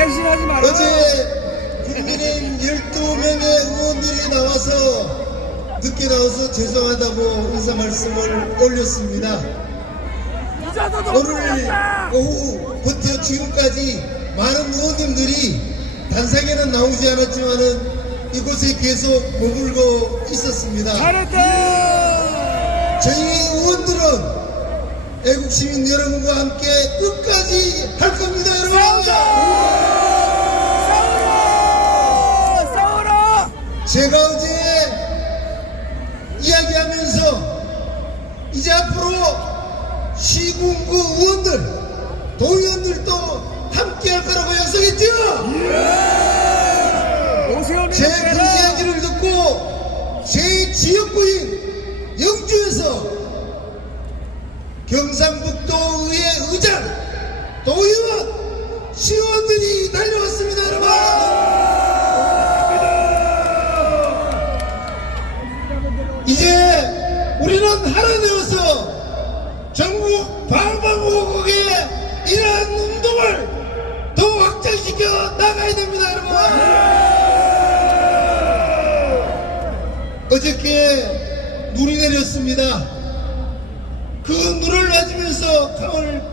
말고. 어제 국민의힘 12명의 의원들이 나와서 늦게 나와서 죄송하다고 인사 말씀을 올렸습니다. 오늘 오후 부터 지금까지 많은 의원님들이 단상에는 나오지 않았지만은 이곳에 계속 머물고 있었습니다. 잘했다. 저희 의원들은 애국 시민 여러분과 함께 끝까지 할 겁니다, 여러분. 싸우라. 싸우라. 제가 어제 이야기하면서 이제 앞으로 시군구 의원들, 도의원들도 함께 할 거라고 약속했죠? 오세훈이 제그 이야기를 듣고 제 지역구인 영주에서 경상북도의회 의장,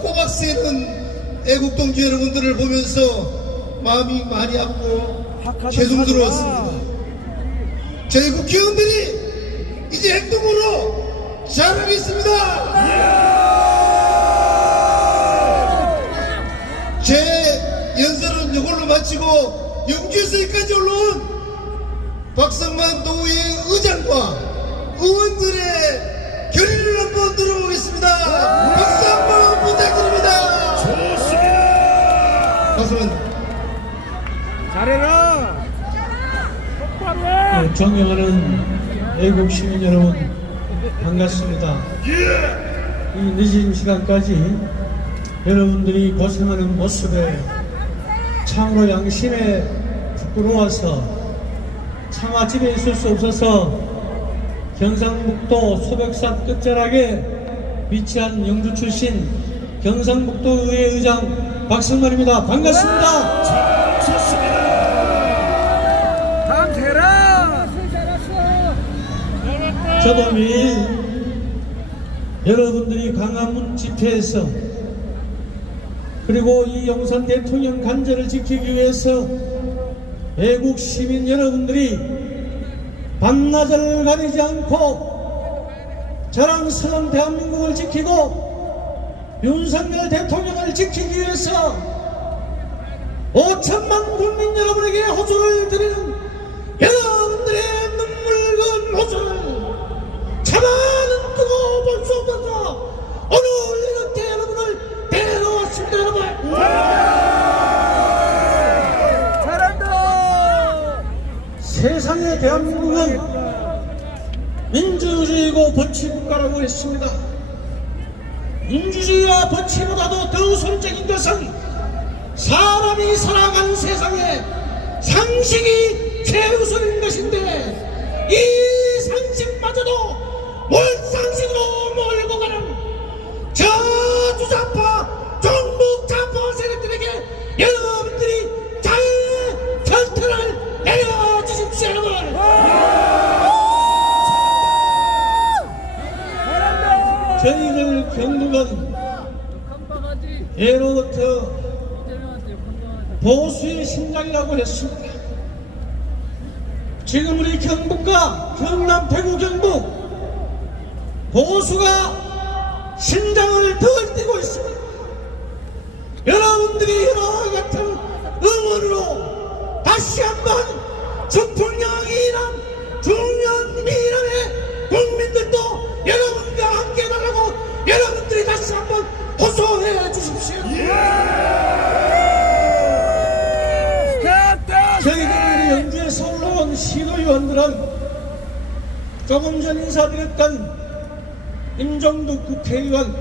꼬박 새는 애국동지 여러분들을 보면서 마음이 많이 아프고 죄송스러웠습니다. 저희 국회의원들이 이제 행동으로 잘하겠습니다. 제 연설은 이걸로 마치고 영주에서 여기까지 올라온 박성만 도의 의장과 의원들의 결의를 한번 들어보겠습니다. 존경하는 애국 시민 여러분 반갑습니다. 이 늦은 시간까지 여러분들이 고생하는 모습에 참으로 양심에 부끄러워서 차마 집에 있을 수 없어서 경상북도 소백산 끝자락에 위치한 영주 출신 경상북도 의회 의장 박성만입니다. 반갑습니다. 저도 매일 여러분들이 광화문 집회에서 그리고 이 용산 대통령 간절을 지키기 위해서 애국 시민 여러분들이 밤낮을 가리지 않고 자랑스러운 대한민국을 지키고 윤석열 대통령을 지키기 위해서 5천만 국민 여러분에게 호소를 드리는 민주주의고 법치국가라고 했습니다. 민주주의와 법치보다도 더 우선적인 것은 사람이 살아가는 세상에 상식이 최우선인 것인데 이 경북은 예로부터 보수의 심장이라고 했습니다. 지금 우리 경북과 경남 대구 경북 보수가 심장을 덜 뛰고 있습니다. 여러분들이 이와 같은 응원으로 다시 한번 정통령 올라온 시도위원들은 조금 전 인사드렸던 임종득 국회의원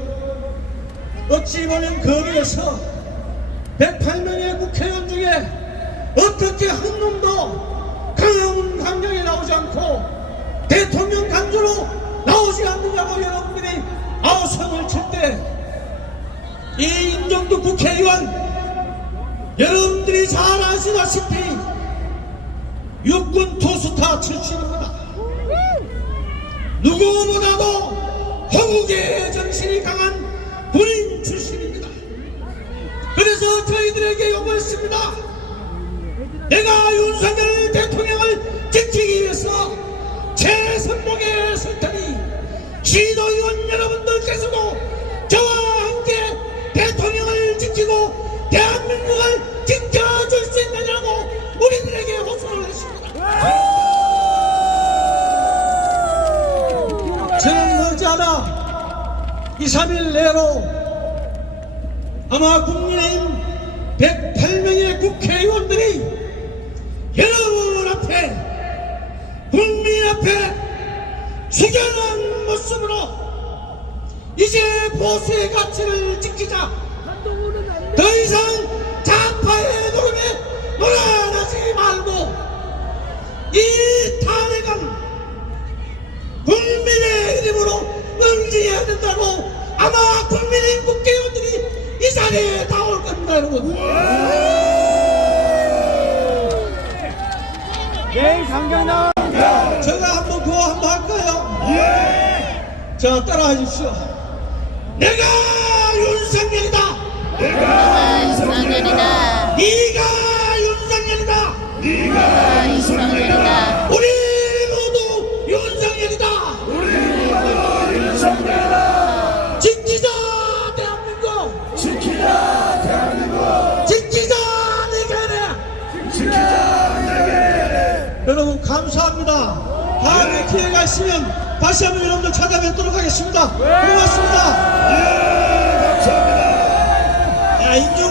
어찌 보면 거리에서 108명의 국회의원 중에 어떻게 한 놈도 강화문 강령에 나오지 않고 대통령 간주로 나오지 않느냐고 여러분들이 아우성을 칠 때 이 임종득 국회의원 여러분들이 잘 아시다시피 육군 투스타 출신입니다. 누구보다도 허국의 정신이 강한 군인 출신입니다. 그래서 저희들에게 요구했습니다. 내가 윤석열 대통령을 지키기 위해서 최선봉에 설 테니 시도의원 여러분들께서도 저와 2, 3일 내로 아마 국민의힘 108명의 국회의원들이 여러분 앞에 국민 앞에 숙연한 모습으로 이제 보수의 가치를 지키자. 더 이상 내일 당장 나와. 제가 한번 그거 한번 할까요? 예. 자 따라해 주십시오 내가 윤석열이다 내가 윤석열이다. 네가 감사합니다. 다음에 기회가 있으면 다시 한번 여러분들 찾아뵙도록 하겠습니다. 고맙습니다. 예, 감사합니다. 야, 인주